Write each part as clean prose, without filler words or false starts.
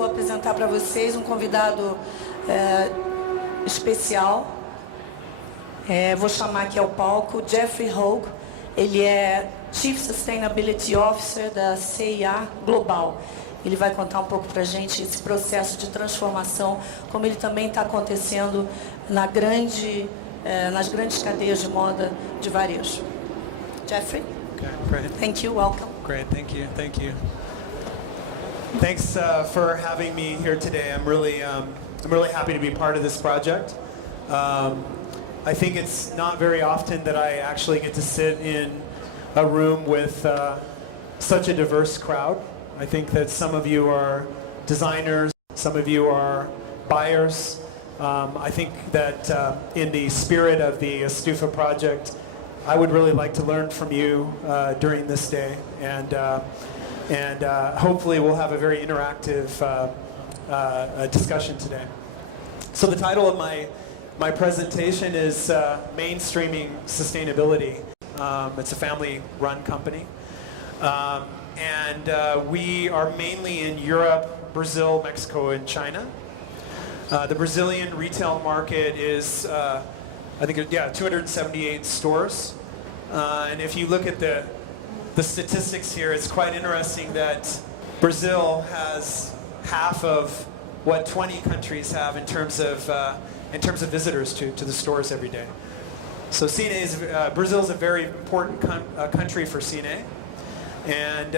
vou apresentar para vocês um convidado especial. Vou chamar aqui ao palco Jeffrey Hogue. Ele é Chief Sustainability Officer da CIA Global. Ele vai contar um pouco para a gente esse processo de transformação, como ele também está acontecendo nas grandes cadeias de moda de varejo. Jeffrey? Okay, great. Thank you. Welcome. Great. Thank you. Thank you. Thanks for having me here today. I'm really happy to be part of this project. I think it's not very often that I actually get to sit in a room with such a diverse crowd. I think that some of you are designers, some of you are buyers. I think that in the spirit of the Estufa project, I would really like to learn from you during this day, and hopefully we'll have a very interactive discussion today. So the title of my presentation is Mainstreaming Sustainability. It's a family-run company. We are mainly in Europe, Brazil, Mexico, and China. The Brazilian retail market is, I think, 278 stores. And if you look at the statistics here, it's quite interesting that Brazil has half of what 20 countries have in terms of visitors to the stores every day. So Brazil is a very important country for CNA. And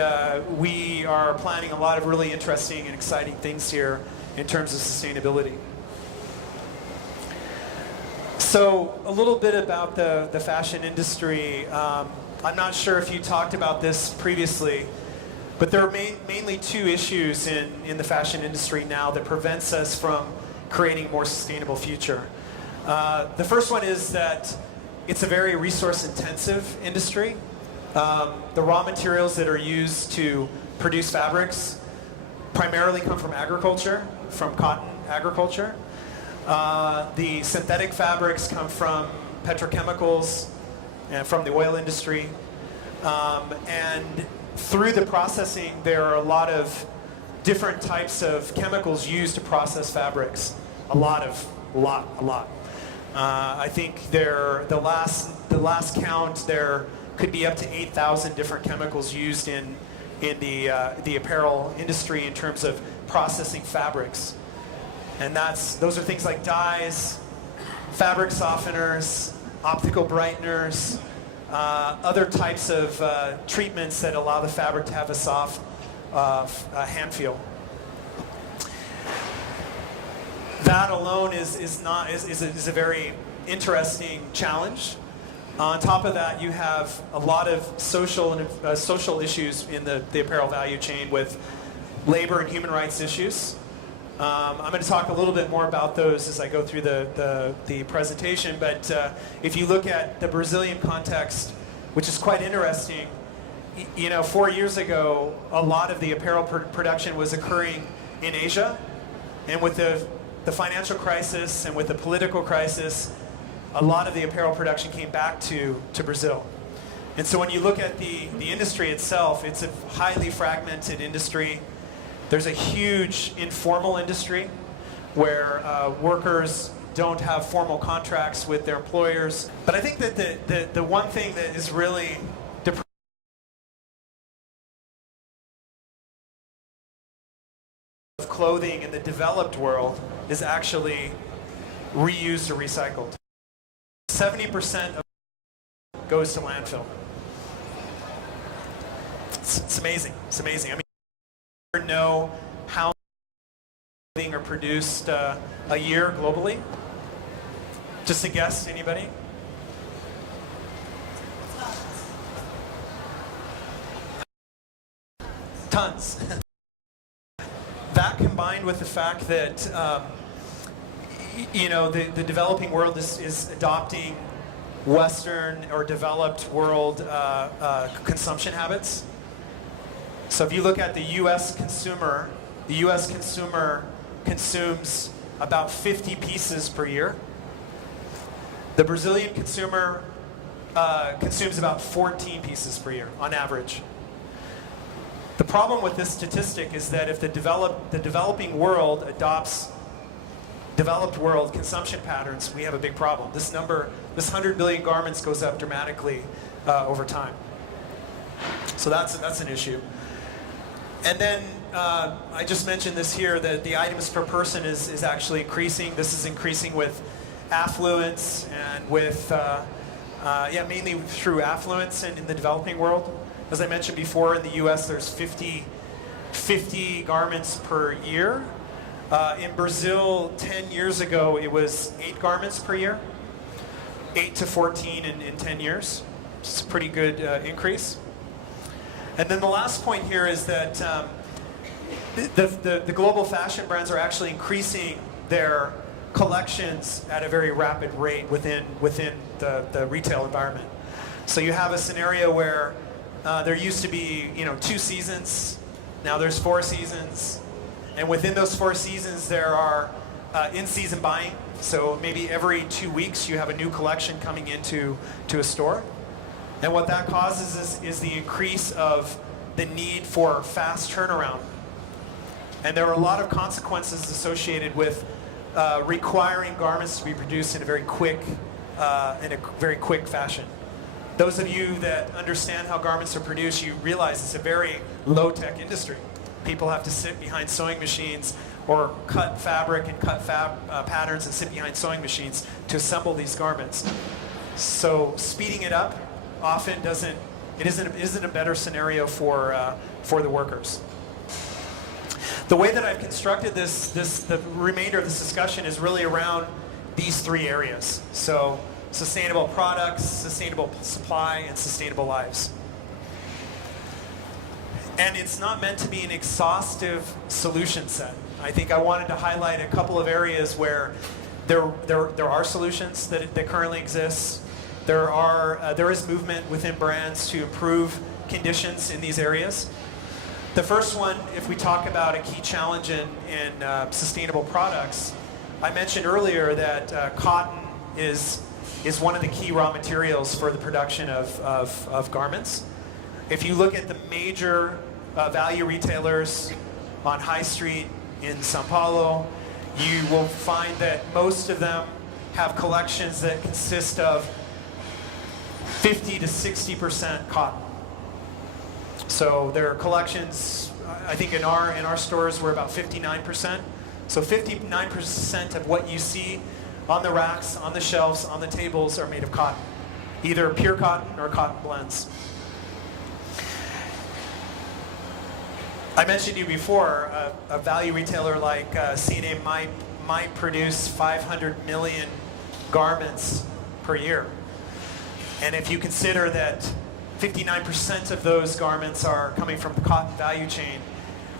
we are planning a lot of really interesting and exciting things here in terms of sustainability. So a little bit about the fashion industry. I'm not sure if you talked about this previously, but there are mainly two issues in the fashion industry now that prevents us from creating a more sustainable future. The first one is that it's a very resource-intensive industry. The raw materials that are used to produce fabrics primarily come from agriculture, from cotton agriculture. The synthetic fabrics come from petrochemicals and from the oil industry. And through the processing, there are a lot of different types of chemicals used to process fabrics. A lot. I think the last count there could be up to 8,000 different chemicals used in the apparel industry in terms of processing fabrics. And those are things like dyes, fabric softeners, optical brighteners, other types of treatments that allow the fabric to have a soft hand feel. That alone is a very interesting challenge. On top of that, you have a lot of social issues in the apparel value chain with labor and human rights issues. I'm going to talk a little bit more about those as I go through the presentation, but if you look at the Brazilian context, which is quite interesting, 4 years ago, a lot of the apparel production was occurring in Asia, and with the financial crisis and with the political crisis, a lot of the apparel production came back to Brazil. And so when you look at the industry itself, it's a highly fragmented industry. There's a huge informal industry where workers don't have formal contracts with their employers. But I think that the one thing that is really depressing of clothing in the developed world is actually reused or recycled. 70% of goes to landfill. It's amazing. It's amazing. I mean, you never know how clothing are produced a year globally. Just a guess, anybody? Tons. That combined with the fact that the developing world is adopting Western or developed world consumption habits. So if you look at the U.S. consumer consumes about 50 pieces per year. The Brazilian consumer consumes about 14 pieces per year on average. The problem with this statistic is that if the developing world adopts developed world consumption patterns, we have a big problem. This number, this 100 billion garments goes up dramatically over time. So that's an issue. And then I just mentioned this here, that the items per person is actually increasing. This is increasing with affluence and with, mainly through affluence and in the developing world. As I mentioned before, in the US there's 50 garments per year. In Brazil, 10 years ago, it was 8 garments per year. 8 to 14 in 10 years. It's a pretty good increase. And then the last point here is that the global fashion brands are actually increasing their collections at a very rapid rate within the retail environment. So you have a scenario where there used to be 2 seasons, now there's 4 seasons. And within those 4 seasons, there are in-season buying. So maybe every 2 weeks, you have a new collection coming into a store. And what that causes is the increase of the need for fast turnaround. And there are a lot of consequences associated with requiring garments to be produced in a very quick fashion. Those of you that understand how garments are produced, you realize it's a very low-tech industry. People have to sit behind sewing machines or cut fabric and cut patterns and sit behind sewing machines to assemble these garments. So speeding it up often isn't a better scenario for the workers. The way that I've constructed the remainder of this discussion is really around these 3 areas. So sustainable products, sustainable supply, and sustainable lives. And it's not meant to be an exhaustive solution set. I think I wanted to highlight a couple of areas where there are solutions that currently exist. There is movement within brands to improve conditions in these areas. The first one, if we talk about a key challenge in sustainable products, I mentioned earlier that cotton is one of the key raw materials for the production of garments. If you look at the major value retailers on High Street in São Paulo, you will find that most of them have collections that consist of 50 to 60% cotton. So their collections, I think in our stores, were about 59%. So 59% of what you see on the racks, on the shelves, on the tables are made of cotton, either pure cotton or cotton blends. I mentioned to you before, a value retailer like C&A might produce 500 million garments per year. And if you consider that 59% of those garments are coming from the cotton value chain,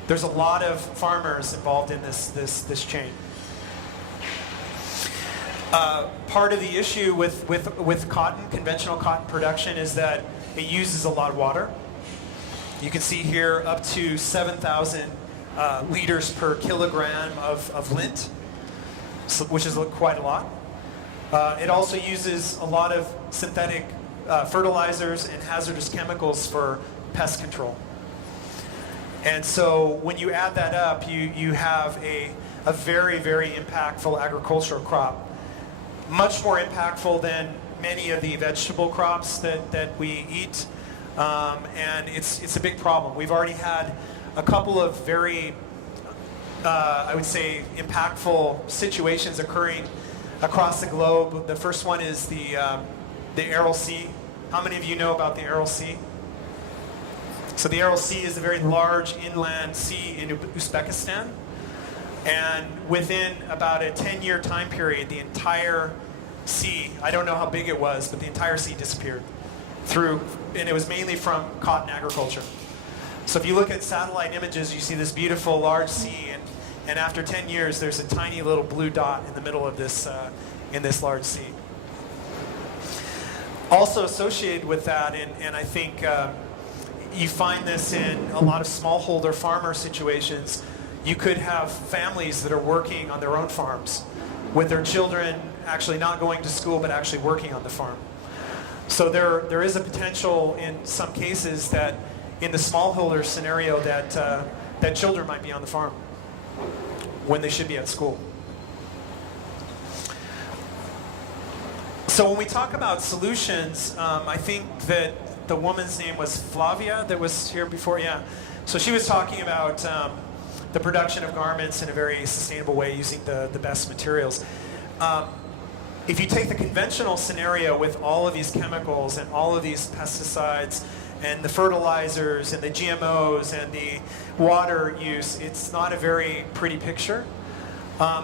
there's a lot of farmers involved in this chain. Part of the issue with cotton, conventional cotton production, is that it uses a lot of water. You can see here up to 7,000 liters per kilogram of lint, which is quite a lot. It also uses a lot of synthetic fertilizers and hazardous chemicals for pest control. And so when you add that up, you have a very, very impactful agricultural crop. Much more impactful than many of the vegetable crops that we eat. And it's a big problem. We've already had a couple of very, I would say, impactful situations occurring across the globe. The first one is the Aral Sea. How many of you know about the Aral Sea? So the Aral Sea is a very large inland sea in Uzbekistan. And within about a 10-year time period, the entire sea, I don't know how big it was, but the entire sea disappeared. And it was mainly from cotton agriculture. So if you look at satellite images, you see this beautiful large sea, and after 10 years, there's a tiny little blue dot in the middle of this, in this large sea. Also associated with that, and I think you find this in a lot of smallholder farmer situations, you could have families that are working on their own farms with their children actually not going to school but actually working on the farm. So there is a potential in some cases that in the smallholder scenario that children might be on the farm when they should be at school. So when we talk about solutions, I think that the woman's name was Flavia that was here before, yeah. So she was talking about the production of garments in a very sustainable way using the best materials. If you take the conventional scenario with all of these chemicals and all of these pesticides and the fertilizers and the GMOs and the water use, it's not a very pretty picture.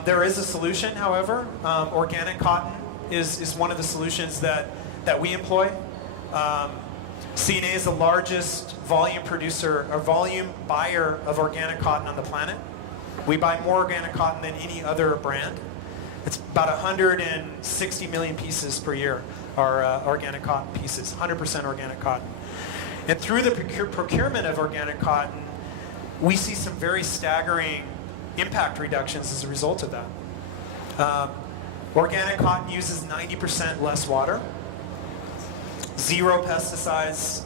There is a solution, however. Organic cotton is one of the solutions that we employ. CNA is the largest volume producer or volume buyer of organic cotton on the planet. We buy more organic cotton than any other brand. It's about 160 million pieces per year are organic cotton pieces, 100% organic cotton. And through the procurement of organic cotton, we see some very staggering impact reductions as a result of that. Organic cotton uses 90% less water, 0 pesticides,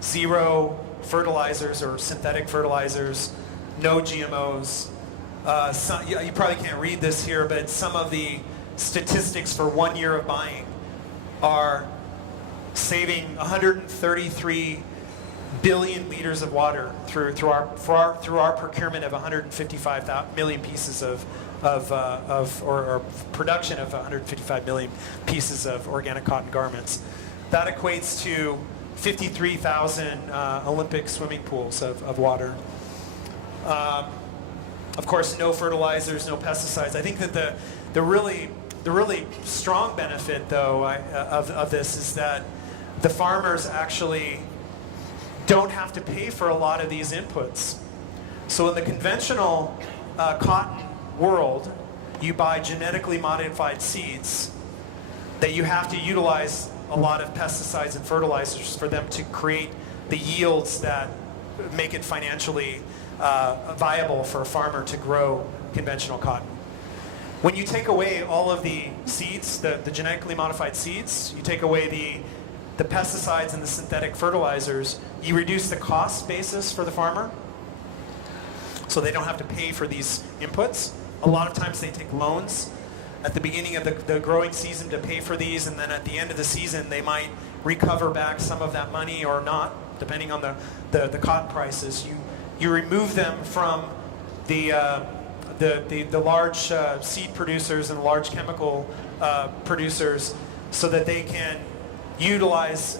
0 fertilizers or synthetic fertilizers, no GMOs. You probably can't read this here, but some of the statistics for 1 year of buying are saving 133 billion liters of water through our procurement of 155 million pieces or production of 155 million pieces of organic cotton garments. That equates to 53,000 Olympic swimming pools of water. Of course, no fertilizers, no pesticides. I think that the really strong benefit, though, of this is that the farmers actually don't have to pay for a lot of these inputs. So in the conventional cotton world, you buy genetically modified seeds that you have to utilize a lot of pesticides and fertilizers for them to create the yields that make it financially viable for a farmer to grow conventional cotton. When you take away all of the seeds, the genetically modified seeds, you take away the pesticides and the synthetic fertilizers, you reduce the cost basis for the farmer, so they don't have to pay for these inputs. A lot of times they take loans at the beginning of the growing season to pay for these, and then at the end of the season they might recover back some of that money or not, depending on the cotton prices. You remove them from the large seed producers and large chemical producers so that they can utilize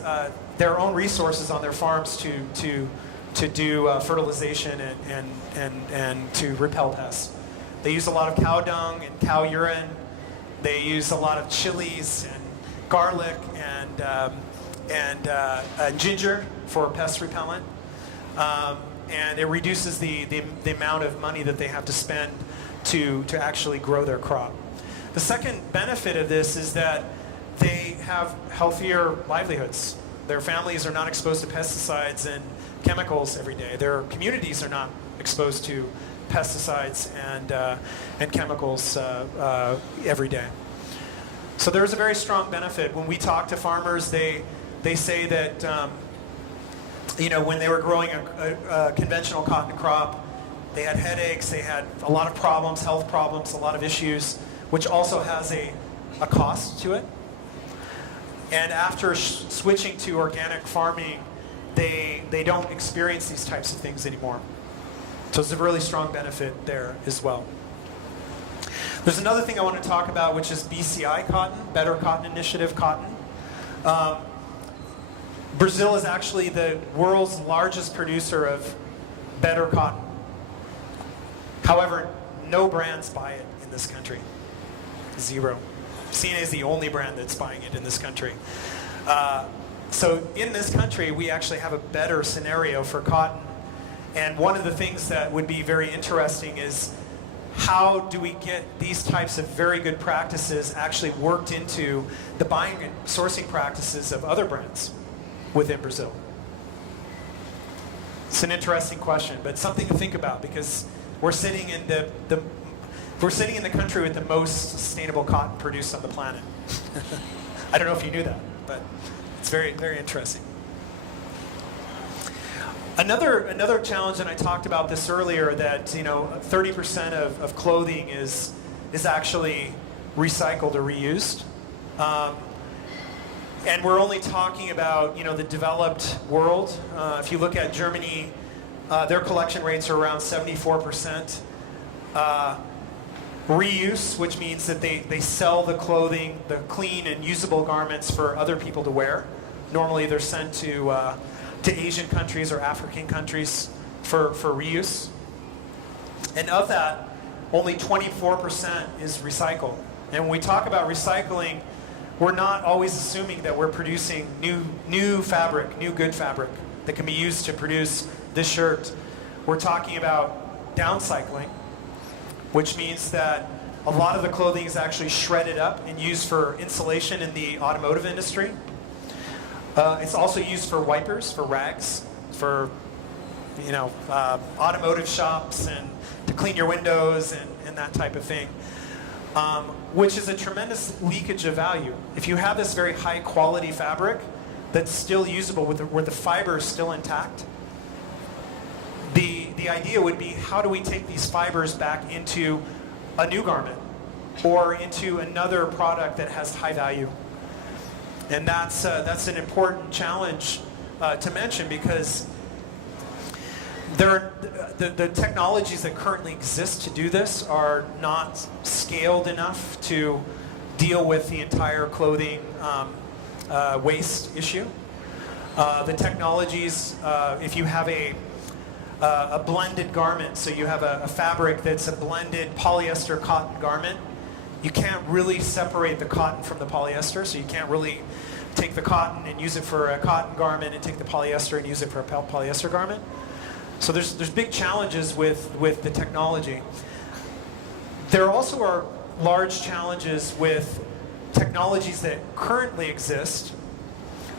their own resources on their farms to do fertilization and to repel pests. They use a lot of cow dung and cow urine. They use a lot of chilies and garlic and ginger for pest repellent. And it reduces the amount of money that they have to spend to actually grow their crop. The second benefit of this is that they have healthier livelihoods. Their families are not exposed to pesticides and chemicals every day. Their communities are not exposed to pesticides and chemicals every day. So there's a very strong benefit. When we talk to farmers, they say that when they were growing a conventional cotton crop, they had headaches, they had a lot of problems, health problems, a lot of issues, which also has a cost to it. And after switching to organic farming, they don't experience these types of things anymore. So it's a really strong benefit there as well. There's another thing I want to talk about, which is BCI cotton, Better Cotton Initiative cotton. Brazil is actually the world's largest producer of better cotton. However, no brands buy it in this country. 0. CNA is the only brand that's buying it in this country. So in this country, we actually have a better scenario for cotton. And one of the things that would be very interesting is how do we get these types of very good practices actually worked into the buying and sourcing practices of other brands within Brazil? It's an interesting question, but something to think about, because we're sitting in the country with the most sustainable cotton produced on the planet. I don't know if you knew that, but it's very, very interesting. Another challenge, and I talked about this earlier, that 30% of clothing is actually recycled or reused, and we're only talking about the developed world. If you look at Germany, their collection rates are around 74%. Reuse, which means that they sell the clothing, the clean and usable garments for other people to wear. Normally they're sent to Asian countries or African countries for reuse. And of that, only 24% is recycled. And when we talk about recycling, we're not always assuming that we're producing new fabric, new good fabric that can be used to produce this shirt. We're talking about downcycling, which means that a lot of the clothing is actually shredded up and used for insulation in the automotive industry. It's also used for wipers, for rags, for automotive shops and to clean your windows and that type of thing, which is a tremendous leakage of value. If you have this very high quality fabric that's still usable where the fiber is still intact, the idea would be, how do we take these fibers back into a new garment or into another product that has high value? And that's an important challenge to mention, because the technologies that currently exist to do this are not scaled enough to deal with the entire clothing waste issue. The technologies, if you have a blended garment, so you have a fabric that's a blended polyester cotton garment, you can't really separate the cotton from the polyester, so you can't really take the cotton and use it for a cotton garment and take the polyester and use it for a polyester garment. So there's big challenges with the technology. There also are large challenges with technologies that currently exist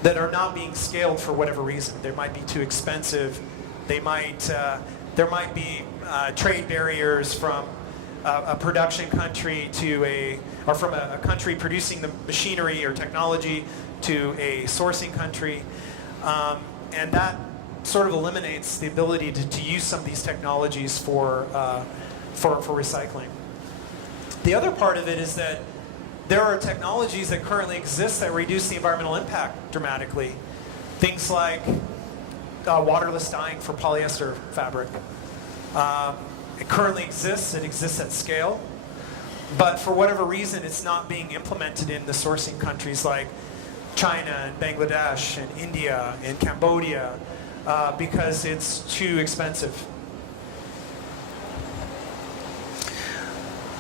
that are not being scaled for whatever reason. They might be too expensive. There might be trade barriers from a production country or from a country producing the machinery or technology to a sourcing country, and that sort of eliminates the ability to use some of these technologies for recycling. The other part of it is that there are technologies that currently exist that reduce the environmental impact dramatically. Things like waterless dyeing for polyester fabric. It currently exists. It exists at scale. But for whatever reason, it's not being implemented in the sourcing countries like China and Bangladesh and India and Cambodia because it's too expensive.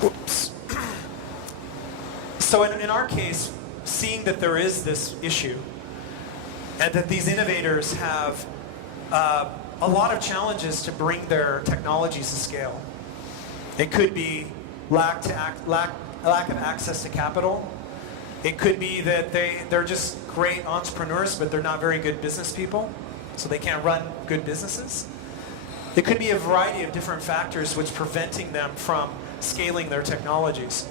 Oops. So in our case, seeing that there is this issue and that these innovators have a lot of challenges to bring their technologies to scale. It could be lack of access to capital. It could be that they're just great entrepreneurs, but they're not very good business people, so they can't run good businesses. It could be a variety of different factors which preventing them from scaling their technologies.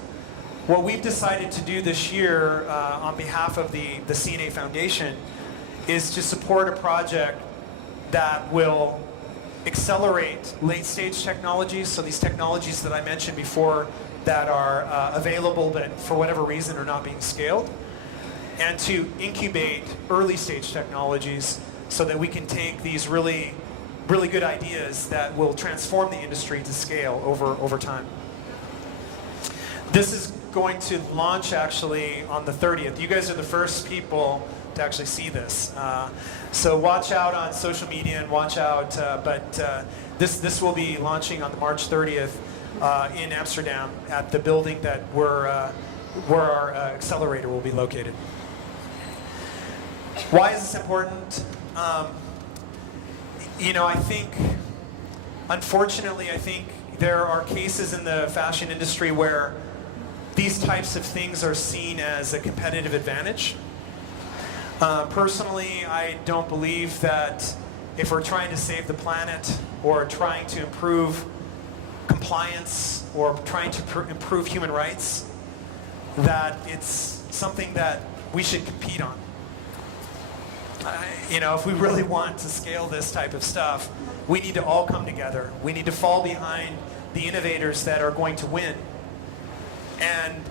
What we've decided to do this year on behalf of the CNA Foundation is to support a project that will accelerate late-stage technologies, so these technologies that I mentioned before that are available but for whatever reason are not being scaled, and to incubate early-stage technologies so that we can take these really good ideas that will transform the industry to scale over time. This is going to launch actually on the 30th. You guys are the first people to actually see this. So watch out on social media and watch out, this will be launching on March 30th in Amsterdam at the building that where our accelerator will be located. Why is this important? I think, unfortunately, there are cases in the fashion industry where these types of things are seen as a competitive advantage. Personally, I don't believe that if we're trying to save the planet or trying to improve compliance or trying to improve human rights, that it's something that we should compete on. if we really want to scale this type of stuff, we need to all come together. We need to fall behind the innovators that are going to win and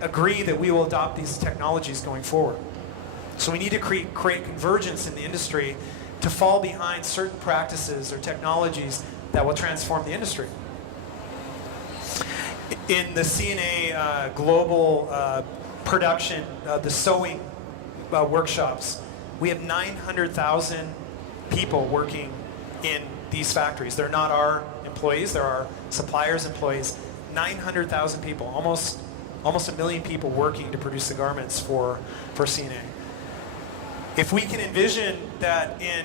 agree that we will adopt these technologies going forward. So we need to create convergence in the industry to fall behind certain practices or technologies that will transform the industry. In the CNA global production, the sewing workshops, we have 900,000 people working in these factories. They're not our employees, they're our suppliers' employees. 900,000 people, almost 1 million people working to produce the garments for CNA. If we can envision that in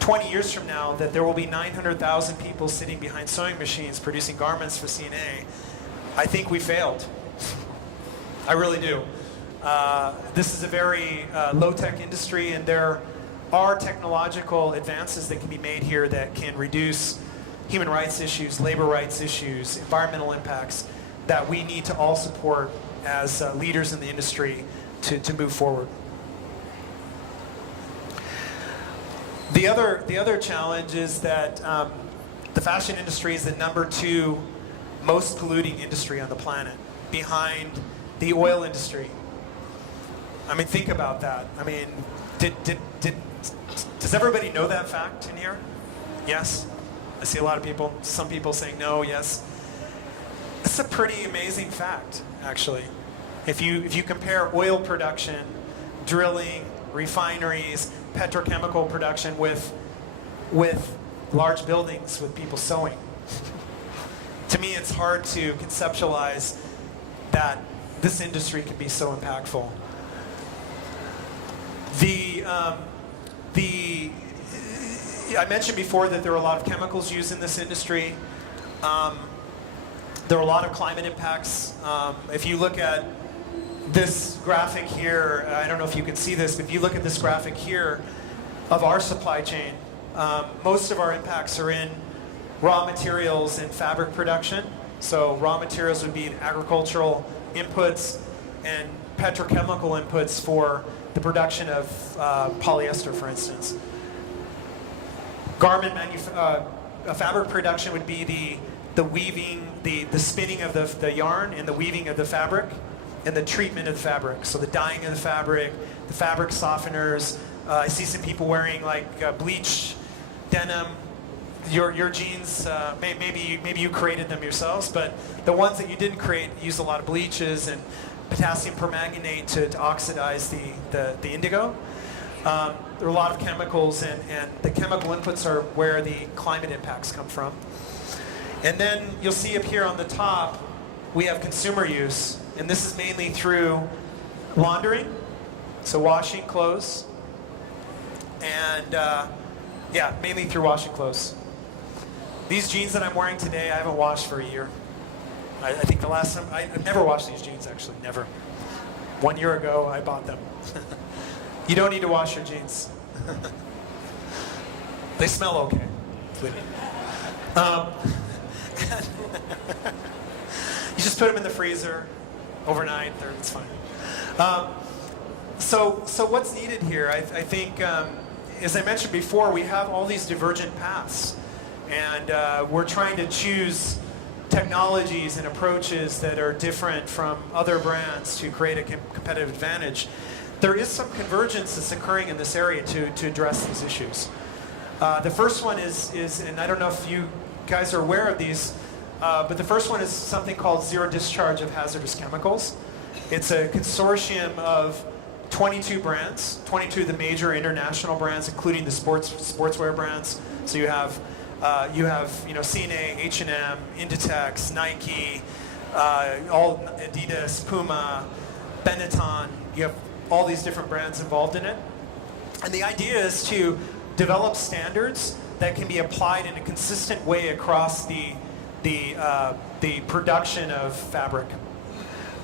20 years from now that there will be 900,000 people sitting behind sewing machines producing garments for CNA, I think we failed. I really do. This is a very low-tech industry, and there are technological advances that can be made here that can reduce human rights issues, labor rights issues, environmental impacts that we need to all support as leaders in the industry to move forward. The other challenge is that the fashion industry is the #2 most polluting industry on the planet, behind the oil industry. I mean, think about that. I mean, does everybody know that fact in here? Yes? I see a lot of people, some people saying no, yes. It's a pretty amazing fact, actually. If you compare oil production, drilling, refineries, petrochemical production with large buildings with people sewing. To me, it's hard to conceptualize that this industry can be so impactful. I mentioned before that there are a lot of chemicals used in this industry. There are a lot of climate impacts. If you look at this graphic here, I don't know if you can see this, but if you look at this graphic here of our supply chain, most of our impacts are in raw materials and fabric production. So raw materials would be agricultural inputs and petrochemical inputs for the production of polyester, for instance. Fabric production would be the weaving, the spinning of the yarn and the weaving of the fabric and the treatment of the fabric. So the dyeing of the fabric softeners. I see some people wearing like bleach denim. Your jeans, maybe you created them yourselves, but the ones that you didn't create use a lot of bleaches and potassium permanganate to oxidize the indigo. There are a lot of chemicals, and the chemical inputs are where the climate impacts come from. And then you'll see up here on the top, we have consumer use, and this is mainly through laundering, so washing clothes, and mainly through washing clothes. These jeans that I'm wearing today, I haven't washed for a year. I think the last time, I've never washed these jeans actually, never. 1 year ago, I bought them. You don't need to wash your jeans. They smell okay. You just put them in the freezer overnight, it's fine. So what's needed here? I think, as I mentioned before, we have all these divergent paths. And we're trying to choose technologies and approaches that are different from other brands to create a competitive advantage. There is some convergence that's occurring in this area to address these issues. The first one is, and I don't know if you guys are aware of these, but the first one is something called zero discharge of hazardous chemicals. It's a consortium of 22 brands, 22 of the major international brands, including the sportswear brands. So you have CNA, H&M, Inditex, Nike, all Adidas, Puma, Benetton. You have all these different brands involved in it. And the idea is to develop standards that can be applied in a consistent way across the production of fabric.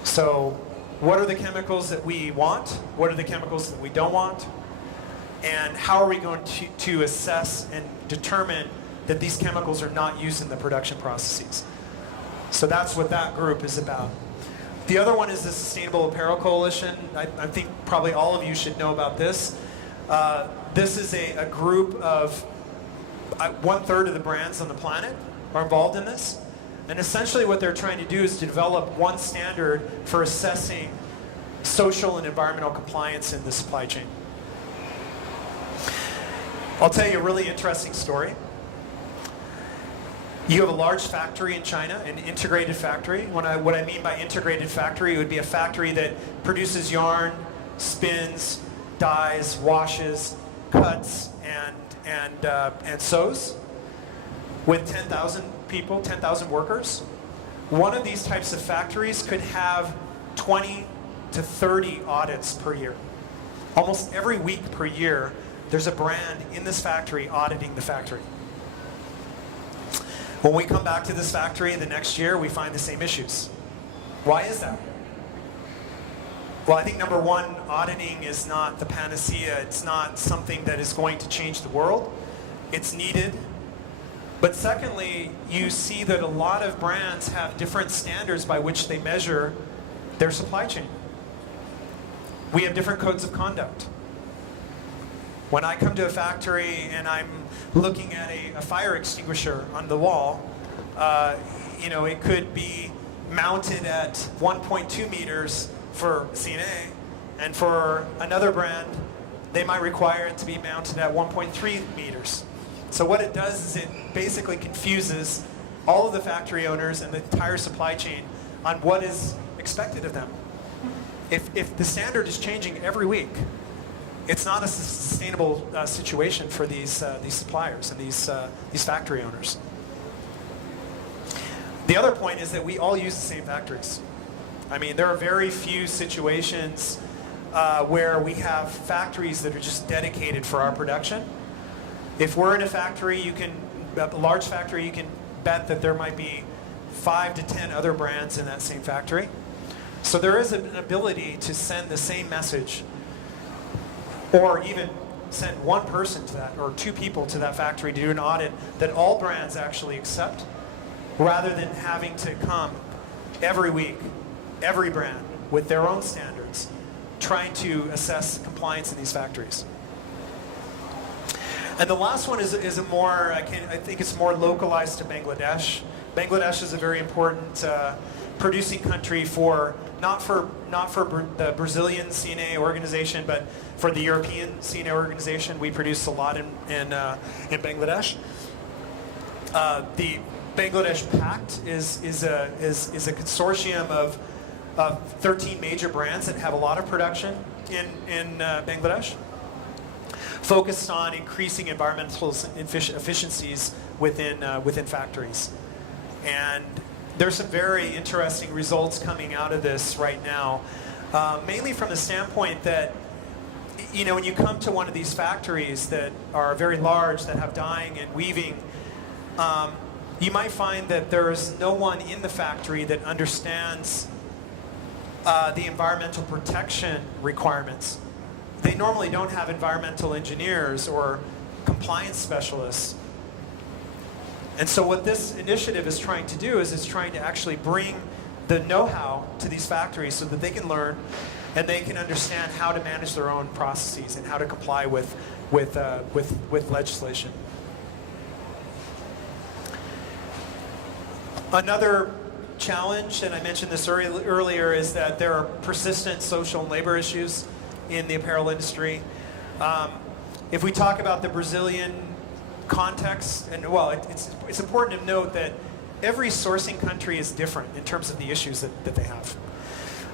So what are the chemicals that we want? What are the chemicals that we don't want? And how are we going to assess and determine that these chemicals are not used in the production processes? So that's what that group is about. The other one is the Sustainable Apparel Coalition. I think probably all of you should know about this. This is a group of 1/3 of the brands on the planet are involved in this. And essentially what they're trying to do is to develop one standard for assessing social and environmental compliance in the supply chain. I'll tell you a really interesting story. You have a large factory in China, an integrated factory. What I mean by integrated factory, it would be a factory that produces yarn, spins, dyes, washes, cuts, and sews, with 10,000 people, 10,000 workers. One of these types of factories could have 20 to 30 audits per year. Almost every week per year, there's a brand in this factory auditing the factory. When we come back to this factory the next year, we find the same issues. Why is that? Well, I think number one, auditing is not the panacea. It's not something that is going to change the world. It's needed. But secondly, you see that a lot of brands have different standards by which they measure their supply chain. We have different codes of conduct. When I come to a factory and I'm looking at a fire extinguisher on the wall, it could be mounted at 1.2 meters for CNA, and for another brand, they might require it to be mounted at 1.3 meters. So what it does is it basically confuses all of the factory owners and the entire supply chain on what is expected of them. If the standard is changing every week, it's not a sustainable situation for these suppliers and these factory owners. The other point is that we all use the same factories. I mean, there are very few situations where we have factories that are just dedicated for our production. If we're in a factory, a large factory, you can bet that there might be 5 to 10 other brands in that same factory. So there is an ability to send the same message, or even send one person to that, or 2 people to that factory to do an audit that all brands actually accept, rather than having to come every week, every brand, with their own standards, trying to assess compliance in these factories. And the last one is a more, I think it's more localized to Bangladesh. Bangladesh is a very important producing country not for the Brazilian CNA organization, but for the European CNA organization. We produce a lot in Bangladesh. The Bangladesh Pact is a consortium of 13 major brands that have a lot of production in Bangladesh, focused on increasing environmental efficiencies within factories. And there's some very interesting results coming out of this right now, mainly from the standpoint that, when you come to one of these factories that are very large, that have dyeing and weaving, you might find that there's no one in the factory that understands the environmental protection requirements. They normally don't have environmental engineers or compliance specialists. And so what this initiative is trying to do is it's trying to actually bring the know-how to these factories so that they can learn and they can understand how to manage their own processes and how to comply with legislation. Another challenge, and I mentioned this earlier, is that there are persistent social and labor issues in the apparel industry. If we talk about the Brazilian context, and it's important to note that every sourcing country is different in terms of the issues that they have.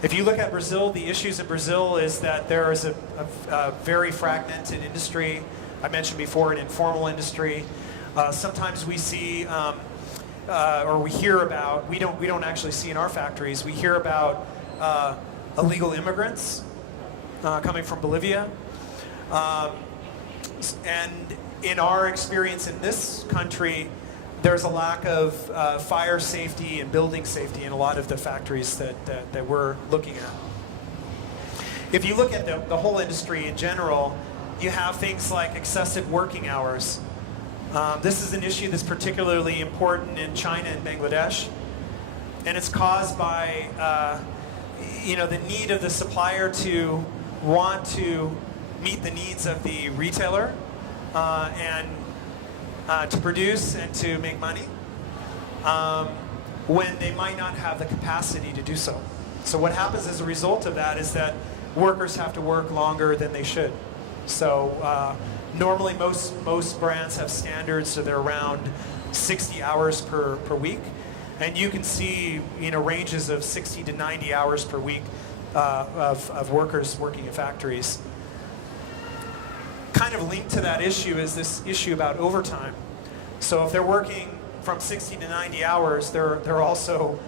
If you look at Brazil, the issues in Brazil is that there is a very fragmented industry. I mentioned before, an informal industry. Sometimes we see, or we hear about, we don't actually see in our factories, we hear about illegal immigrants coming from Bolivia. And in our experience in this country, there's a lack of fire safety and building safety in a lot of the factories that we're looking at. If you look at the whole industry in general, you have things like excessive working hours. This is an issue that's particularly important in China and Bangladesh, and it's caused by the need of the supplier to want to meet the needs of the retailer and to produce and to make money when they might not have the capacity to do so. So what happens as a result of that is that workers have to work longer than they should. So normally most brands have standards, so they're around 60 hours per week. And you can see, you know, ranges of 60 to 90 hours per week of workers working in factories. Kind of linked to that issue is this issue about overtime. So if they're working from 60 to 90 hours, they're also,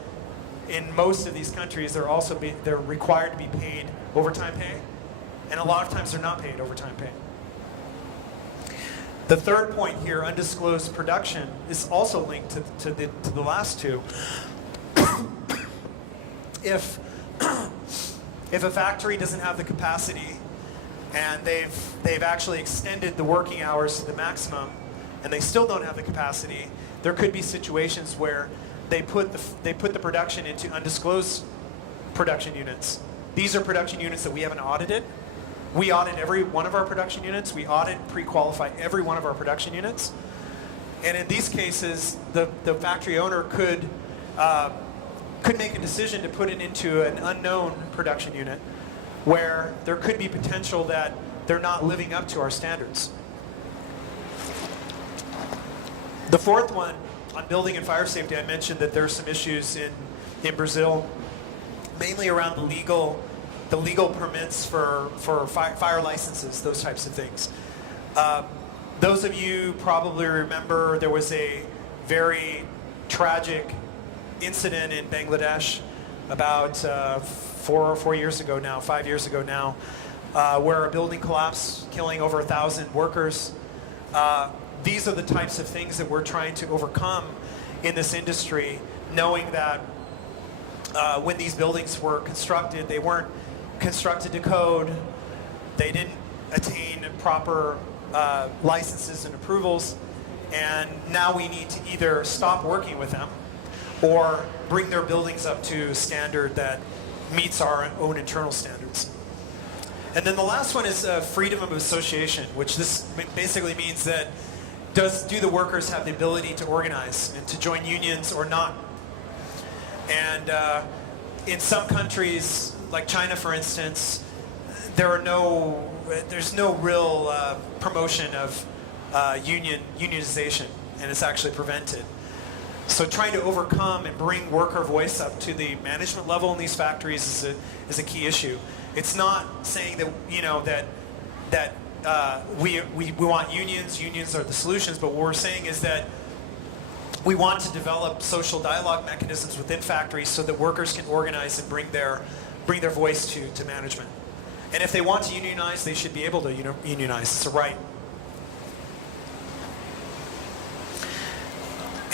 in most of these countries, they're required to be paid overtime pay, and a lot of times they're not paid overtime pay. The third point here, undisclosed production, is also linked to the last two. If a factory doesn't have the capacity and they've actually extended the working hours to the maximum and they still don't have the capacity, there could be situations where they put the production into undisclosed production units. These are production units that we haven't audited. We audit every one of our production units. We audit, pre-qualify every one of our production units. And in these cases, the factory owner could make a decision to put it into an unknown production unit where there could be potential that they're not living up to our standards. The fourth one, on building and fire safety, I mentioned that there are some issues in Brazil, mainly around the legal permits for fire licenses, those types of things. Those of you probably remember there was a very tragic incident in Bangladesh about 5 years ago now, where a building collapsed, killing over 1,000 workers. These are the types of things that we're trying to overcome in this industry, knowing that when these buildings were constructed, they weren't constructed to code, they didn't attain proper licenses and approvals, and now we need to either stop working with them or bring their buildings up to a standard that meets our own internal standards. And then the last one is freedom of association, which this basically means that do the workers have the ability to organize and to join unions or not? And in some countries, like China for instance, there's no real promotion of unionization, and it's actually prevented. So trying to overcome and bring worker voice up to the management level in these factories is a key issue. It's not saying that, you know, that we want unions. Unions are the solutions, but what we're saying is that we want to develop social dialogue mechanisms within factories so that workers can organize and bring their voice to management. And if they want to unionize, they should be able to unionize. It's a right.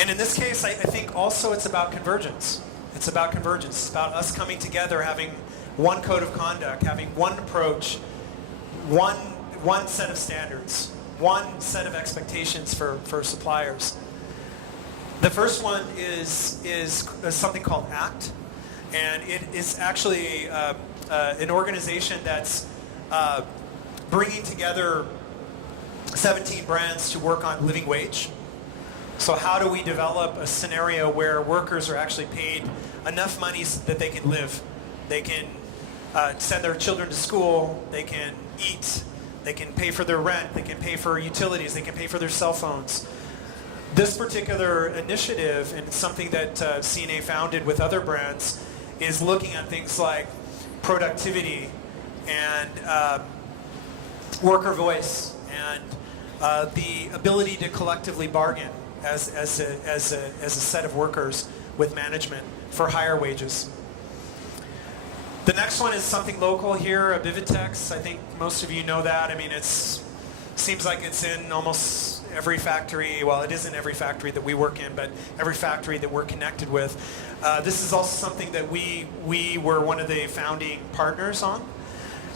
And in this case, I think also it's about convergence. It's about convergence. It's about us coming together, having one code of conduct, having one approach, one set of standards, one set of expectations for suppliers. The first one is something called ACT, and it is actually an organization that's bringing together 17 brands to work on living wage. So how do we develop a scenario where workers are actually paid enough money so that they can live? They can send their children to school, they can eat, they can pay for their rent, they can pay for utilities, they can pay for their cell phones. This particular initiative, and it's something that CNA founded with other brands, is looking at things like productivity and worker voice and the ability to collectively bargain as a set of workers with management for higher wages. The next one is something local here, Bivitex. I think most of you know that. I mean, seems like it's in almost every factory. Well, it isn't every factory that we work in, but every factory that we're connected with. This is also something that we were one of the founding partners on.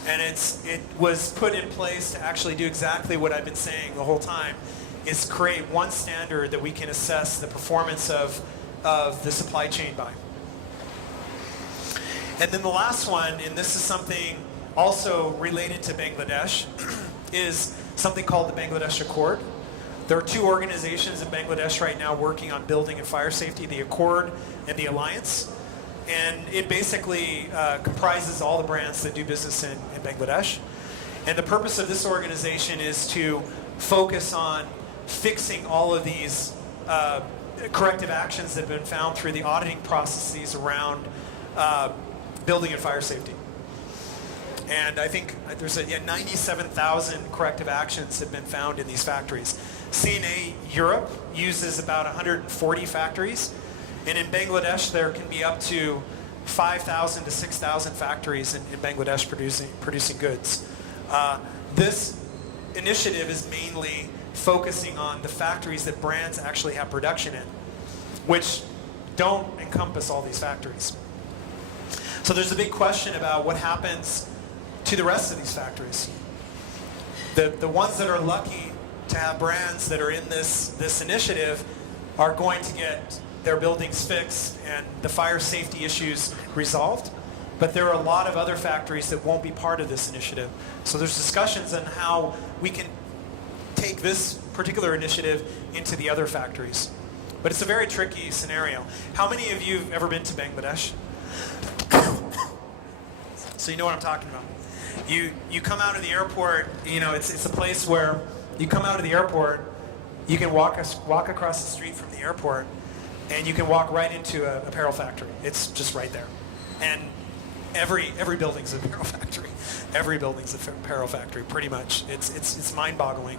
And it was put in place to actually do exactly what I've been saying the whole time, is create one standard that we can assess the performance of the supply chain by. And then the last one, and this is something also related to Bangladesh, is something called the Bangladesh Accord. There are two organizations in Bangladesh right now working on building and fire safety, the Accord and the Alliance. And it basically comprises all the brands that do business in Bangladesh. And the purpose of this organization is to focus on fixing all of these corrective actions that have been found through the auditing processes around building and fire safety. And I think there's 97,000 corrective actions have been found in these factories. CNA Europe uses about 140 factories, and in Bangladesh there can be up to 5,000 to 6,000 factories in Bangladesh producing goods. This initiative is mainly focusing on the factories that brands actually have production in, which don't encompass all these factories. So there's a big question about what happens to the rest of these factories. The ones that are lucky to have brands that are in this initiative are going to get their buildings fixed and the fire safety issues resolved. But there are a lot of other factories that won't be part of this initiative. So there's discussions on how we can take this particular initiative into the other factories. But it's a very tricky scenario. How many of you have ever been to Bangladesh? So you know what I'm talking about. You come out of the airport, you know, it's a place where you come out of the airport, you can walk across the street from the airport, and you can walk right into an apparel factory. It's just right there. And every building's an apparel factory. Every building's an apparel factory, pretty much. It's mind-boggling.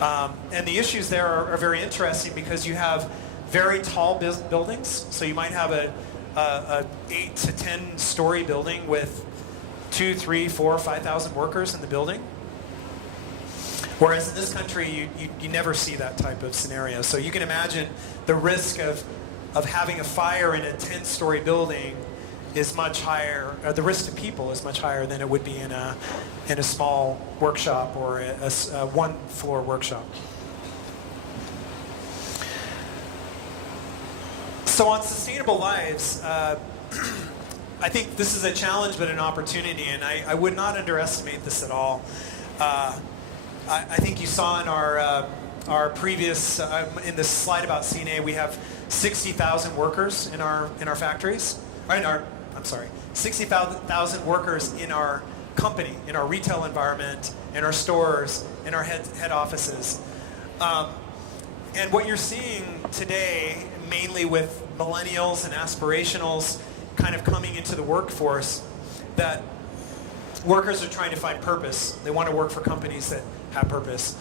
And the issues there are very interesting because you have very tall buildings. So you might have a 8 to 10 story building with 2, 3, 4, 5,000 workers in the building. Whereas in this country, you never see that type of scenario. So you can imagine the risk of having a fire in a 10-story building is much higher. The risk to people is much higher than it would be in a small workshop or a one-floor workshop. So on sustainable lives, I think this is a challenge but an opportunity, and I would not underestimate this at all. I think you saw in our previous, in this slide about CNA, we have 60,000 workers in our factories. I'm sorry, 60,000 workers in our company, in our retail environment, in our stores, in our head offices. And what you're seeing today, mainly with millennials and aspirationals kind of coming into the workforce, that workers are trying to find purpose. They want to work for companies that have purpose.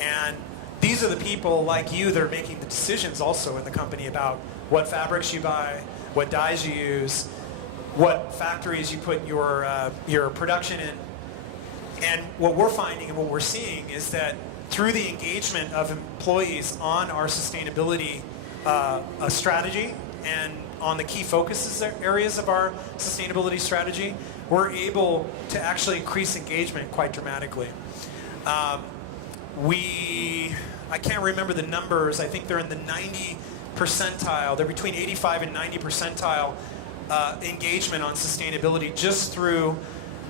And these are the people like you that are making the decisions also in the company about what fabrics you buy, what dyes you use, what factories you put your production in. And what we're finding and what we're seeing is that through the engagement of employees on our sustainability strategy and on the key focuses areas of our sustainability strategy, we're able to actually increase engagement quite dramatically. I can't remember the numbers. I think they're in the 90 percentile. They're between 85 and 90 percentile engagement on sustainability just through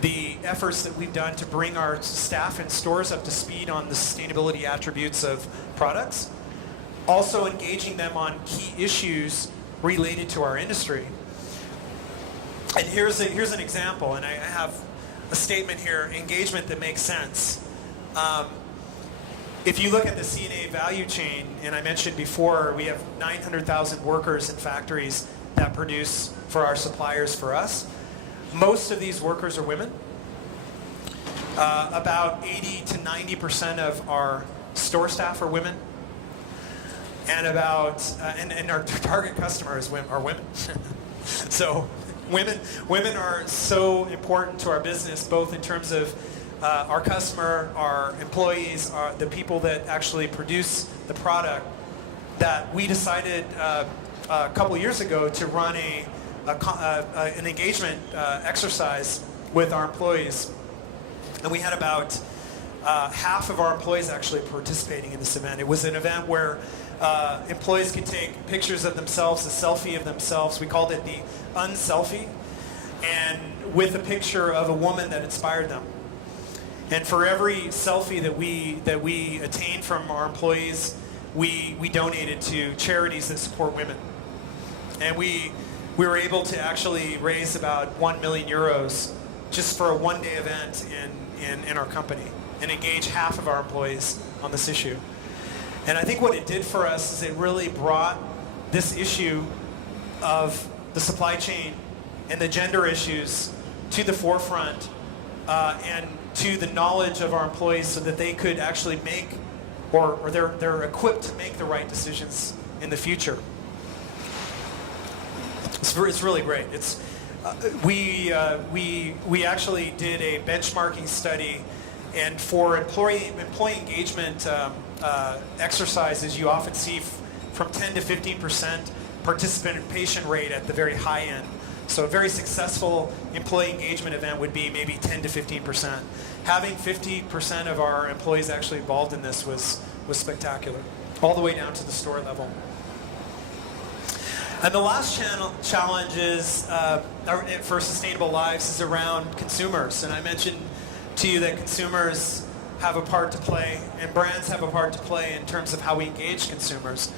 the efforts that we've done to bring our staff and stores up to speed on the sustainability attributes of products. Also engaging them on key issues related to our industry. And here's an example, and I have a statement here, engagement that makes sense. If you look at the CNA value chain, and I mentioned before, we have 900,000 workers in factories that produce for our suppliers for us. Most of these workers are women. About 80 to 90% of our store staff are women. And and our target customers are women. So women are so important to our business, both in terms of our customer, our employees, the people that actually produce the product, that we decided a couple years ago to run an engagement exercise with our employees. And we had about half of our employees actually participating in this event. It was an event where employees could take pictures of themselves, a selfie of themselves. We called it the unselfie, and with a picture of a woman that inspired them. And for every selfie that we attain from our employees, we donated to charities that support women. And we were able to actually raise about 1 million euros just for a one-day event in our company and engage half of our employees on this issue. And I think what it did for us is it really brought this issue of the supply chain and the gender issues to the forefront and to the knowledge of our employees so that they could actually make, or they're equipped to make the right decisions in the future. It's really great. We actually did a benchmarking study, and for employee engagement exercises, you often see from 10 to 15% participation rate at the very high end. So a very successful employee engagement event would be maybe 10 to 15%. Having 50% of our employees actually involved in this was spectacular, all the way down to the store level. And the last challenge is, for Sustainable Lives is around consumers. And I mentioned to you that consumers have a part to play, and brands have a part to play in terms of how we engage consumers.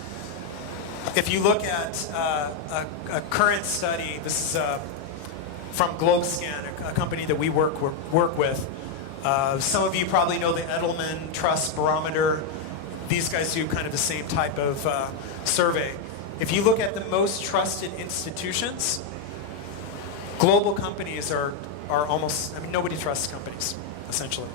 If you look at a current study, this is from GlobeScan, a company that we work with. Some of you probably know the Edelman Trust Barometer. These guys do kind of the same type of survey. If you look at the most trusted institutions, global companies are almost, I mean, nobody trusts companies, essentially.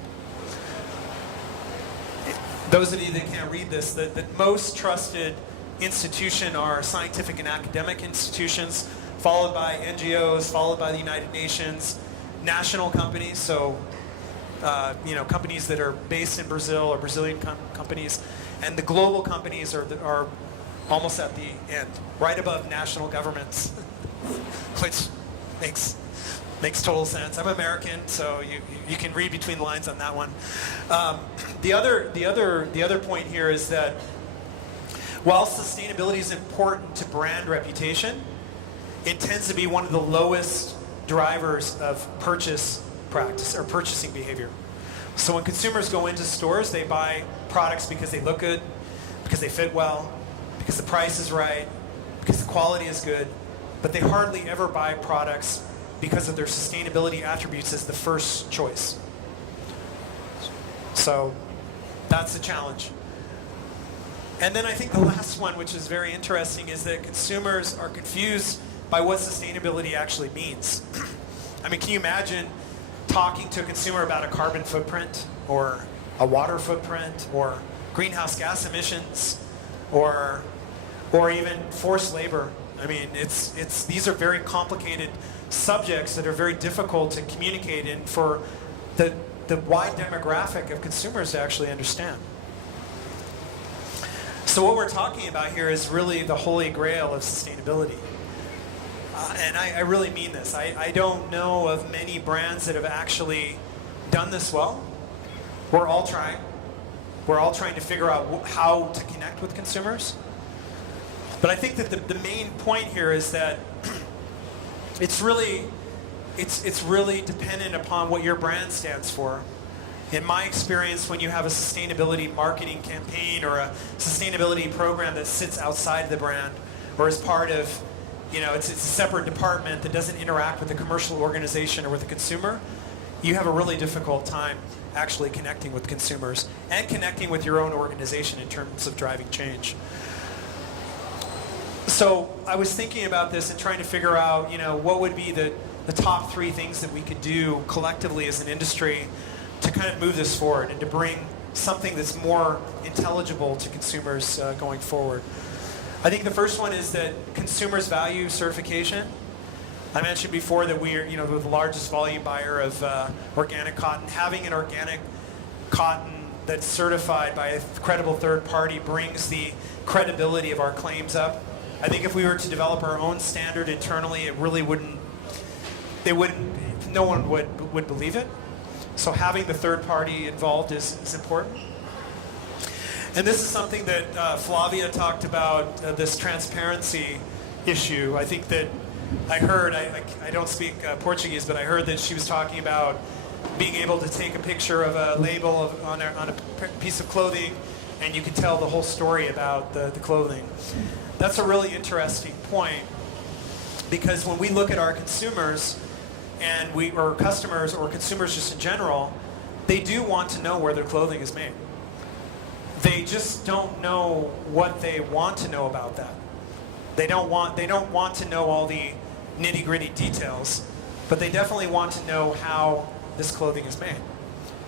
Those of you that can't read this, the most trusted institution are scientific and academic institutions, followed by NGOs, followed by the United Nations, national companies, so companies that are based in Brazil or Brazilian companies, and the global companies are almost at the end, right above national governments, which makes total sense. I'm American, so you can read between the lines on that one. The other point here is that while sustainability is important to brand reputation, it tends to be one of the lowest drivers of purchase practice or purchasing behavior. So when consumers go into stores, they buy products because they look good, because they fit well, because the price is right, because the quality is good, but they hardly ever buy products because of their sustainability attributes as the first choice. So that's the challenge. And then I think the last one, which is very interesting, is that consumers are confused by what sustainability actually means. I mean, can you imagine talking to a consumer about a carbon footprint, or a water footprint, or greenhouse gas emissions, or even forced labor? I mean, these are very complicated subjects that are very difficult to communicate in for the wide demographic of consumers to actually understand. So what we're talking about here is really the holy grail of sustainability. And I really mean this. I don't know of many brands that have actually done this well. We're all trying. We're all trying to figure out how to connect with consumers. But I think that the main point here is that it's really dependent upon what your brand stands for. In my experience, when you have a sustainability marketing campaign or a sustainability program that sits outside the brand or is part of, it's a separate department that doesn't interact with the commercial organization or with the consumer, you have a really difficult time actually connecting with consumers and connecting with your own organization in terms of driving change. So I was thinking about this and trying to figure out, what would be the top 3 things that we could do collectively as an industry to kind of move this forward and to bring something that's more intelligible to consumers going forward. I think the first one is that consumers value certification. I mentioned before that we're the largest volume buyer of organic cotton. Having an organic cotton that's certified by a credible third party brings the credibility of our claims up. I think if we were to develop our own standard internally, it really no one would believe it. So having the third party involved is important. And this is something that Flavia talked about, this transparency issue. I think that I heard, I don't speak Portuguese, but I heard that she was talking about being able to take a picture of a label on a piece of clothing, and you can tell the whole story about the clothing. That's a really interesting point, because when we look at our consumers, or customers, or consumers just in general, they do want to know where their clothing is made. They just don't know what they want to know about that. They don't want to know all the nitty-gritty details, but they definitely want to know how this clothing is made.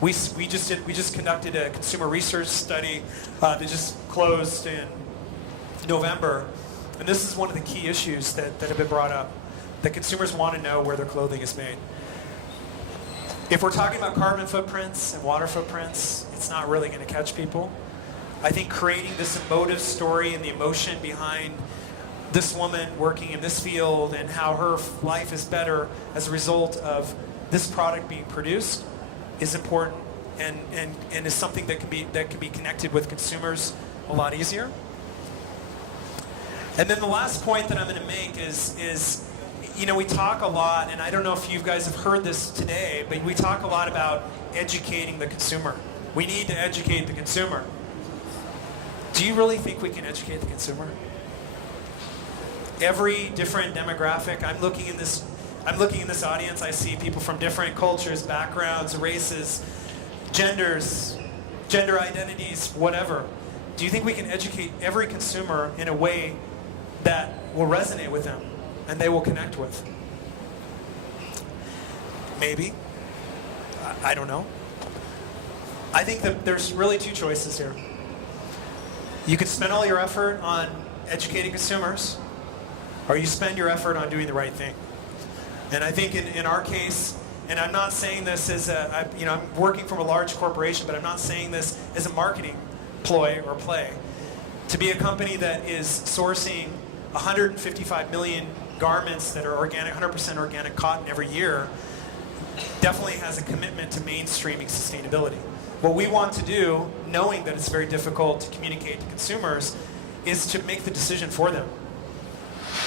We just conducted a consumer research study that just closed in November, and this is one of the key issues that have been brought up. That consumers want to know where their clothing is made. If we're talking about carbon footprints and water footprints, it's not really going to catch people. I think creating this emotive story and the emotion behind this woman working in this field and how her life is better as a result of this product being produced is important, and is something that can be connected with consumers a lot easier. And then the last point that I'm going to make is you know, we talk a lot, and I don't know if you guys have heard this today, but we talk a lot about educating the consumer. We need to educate the consumer. Do you really think we can educate the consumer? Every different demographic, I'm looking in this audience, I see people from different cultures, backgrounds, races, genders, gender identities, whatever. Do you think we can educate every consumer in a way that will resonate with them and they will connect with? Maybe. I don't know. I think that there's really two choices here. You could spend all your effort on educating consumers, or you spend your effort on doing the right thing. And I think in our case, and I'm not saying this as I'm working from a large corporation, but I'm not saying this as a marketing ploy or play. To be a company that is sourcing 155 million garments that are organic, 100% organic cotton every year, definitely has a commitment to mainstreaming sustainability. What we want to do, knowing that it's very difficult to communicate to consumers, is to make the decision for them.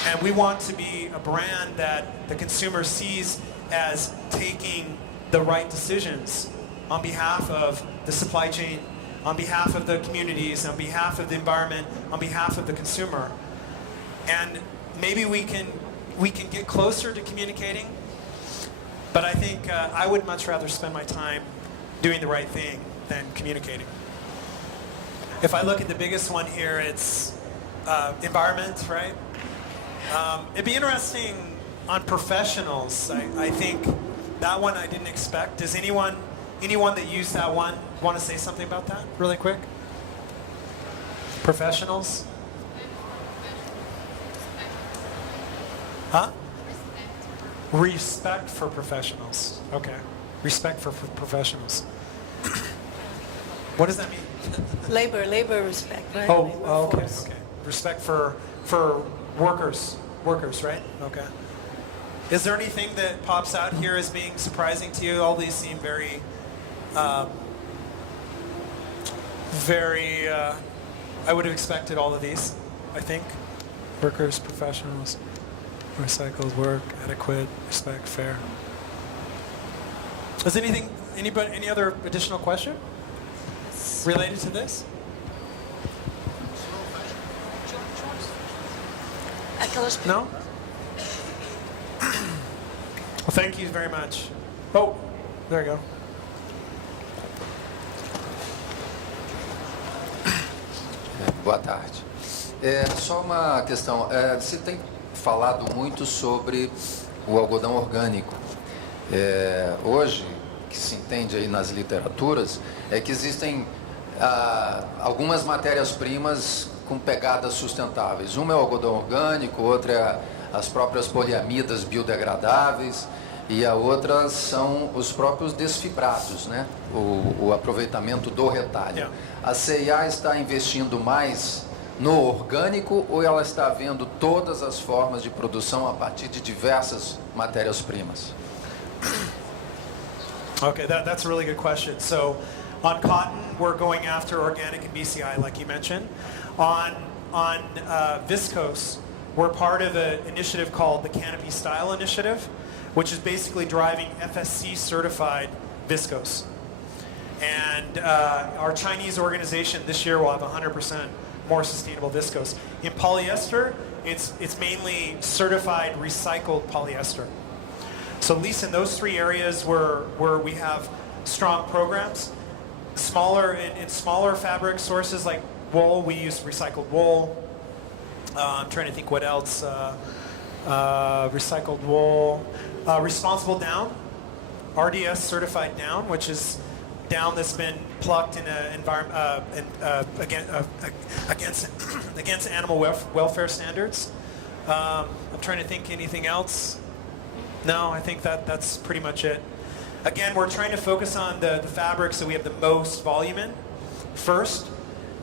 And we want to be a brand that the consumer sees as taking the right decisions on behalf of the supply chain, on behalf of the communities, on behalf of the environment, on behalf of the consumer. And maybe we can get closer to communicating, but I think I would much rather spend my time doing the right thing than communicating. If I look at the biggest one here, it's environment, right? It'd be interesting on professionals. I think that one I didn't expect. Does anyone that used that one want to say something about that really quick? Professionals? Huh? Respect for professionals. Okay. Respect for professionals. What does that mean? Labor respect, right? Oh, okay. Respect for workers, right? Okay. Is there anything that pops out here as being surprising to you? All these seem very, I would have expected all of these, I think. Workers, professionals, recycled, work, adequate, respect, fair. Is any other additional question related to this? No? Well, thank you very much. Oh, there you go. Boa tarde. Só uma questão. Você tem falado muito sobre o algodão orgânico. Hoje, o que se entende aí nas literaturas é que existem algumas matérias-primas com pegadas sustentáveis. Uma é o algodão orgânico, outra é as próprias poliamidas biodegradáveis e a outra são os próprios desfibrados, né? O aproveitamento do retalho. A CIA está investindo mais no orgânico ou ela está vendo todas as formas de produção a partir de diversas matérias-primas? Okay, that's a really good question. So on cotton, we're going after organic and BCI, like you mentioned. On viscose, we're part of an initiative called the Canopy Style Initiative, which is basically driving FSC certified viscose. And our Chinese organization this year will have 100% more sustainable viscose. In polyester, it's mainly certified recycled polyester. So at least in those three areas where we have strong programs, in smaller fabric sources like wool, we use recycled wool. I'm trying to think what else. Recycled wool, responsible down, RDS certified down, which is down that's been plucked in an environment against animal welfare standards. I'm trying to think anything else. No, I think that's pretty much it. Again, we're trying to focus on the fabrics that we have the most volume in first.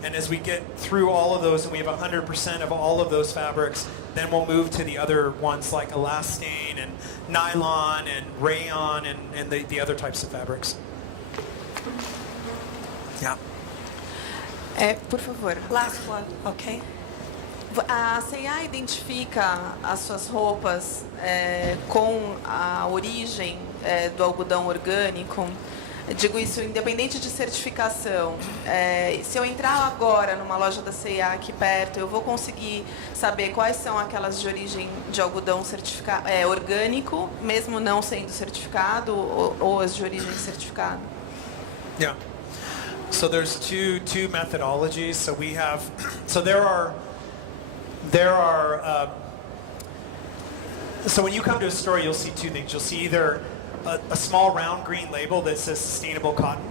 And as we get through all of those and we have 100% of all of those fabrics, then we'll move to the other ones like elastane and nylon and rayon and the other types of fabrics. Yeah. Por favor. Last one, okay? A C&A identifica as suas roupas com a origem do algodão orgânico? Digo isso independente de certificação. Se eu entrar agora numa loja da C&A aqui perto, eu vou conseguir saber quais são aquelas de origem de algodão orgânico, mesmo não sendo certificado, ou as de origem certificada? Yeah. So there's two methodologies. So we have, so when you come to a store, you'll see two things. You'll see either a small round green label that says sustainable cotton,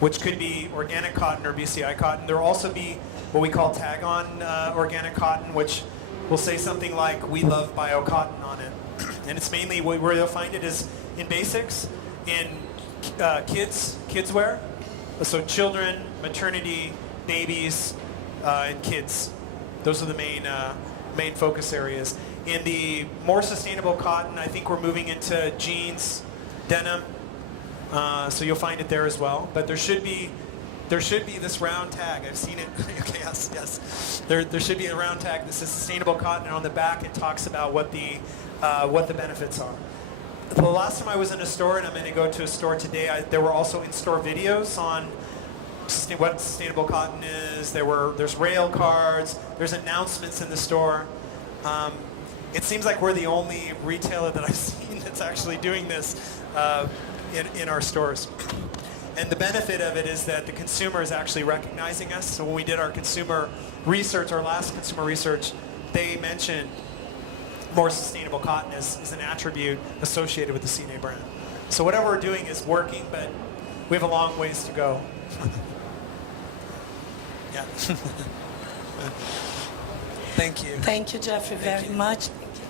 which could be organic cotton or BCI cotton. There will also be what we call tag-on organic cotton, which will say something like, "We love bio cotton" on it. And it's mainly where you'll find it is in basics, in kids wear. So children, maternity, babies, and kids. Those are the main focus areas. In the more sustainable cotton, I think we're moving into jeans, denim, so you'll find it there as well. But there should be this round tag. I've seen it. Okay, yes. There should be a round tag that says sustainable cotton, and on the back it talks about what the benefits are. The last time I was in a store, and I'm going to go to a store today, there were also in-store videos on what sustainable cotton is. There's rail cards. There's announcements in the store. It seems like we're the only retailer that I've seen that's actually doing this in our stores. And the benefit of it is that the consumer is actually recognizing us. So when we did our consumer research, our last consumer research, they mentioned more sustainable cotton is an attribute associated with the C&A brand. So whatever we're doing is working, but we have a long ways to go. Yeah. Thank you. Thank you, Jeffrey, very much. Thank you.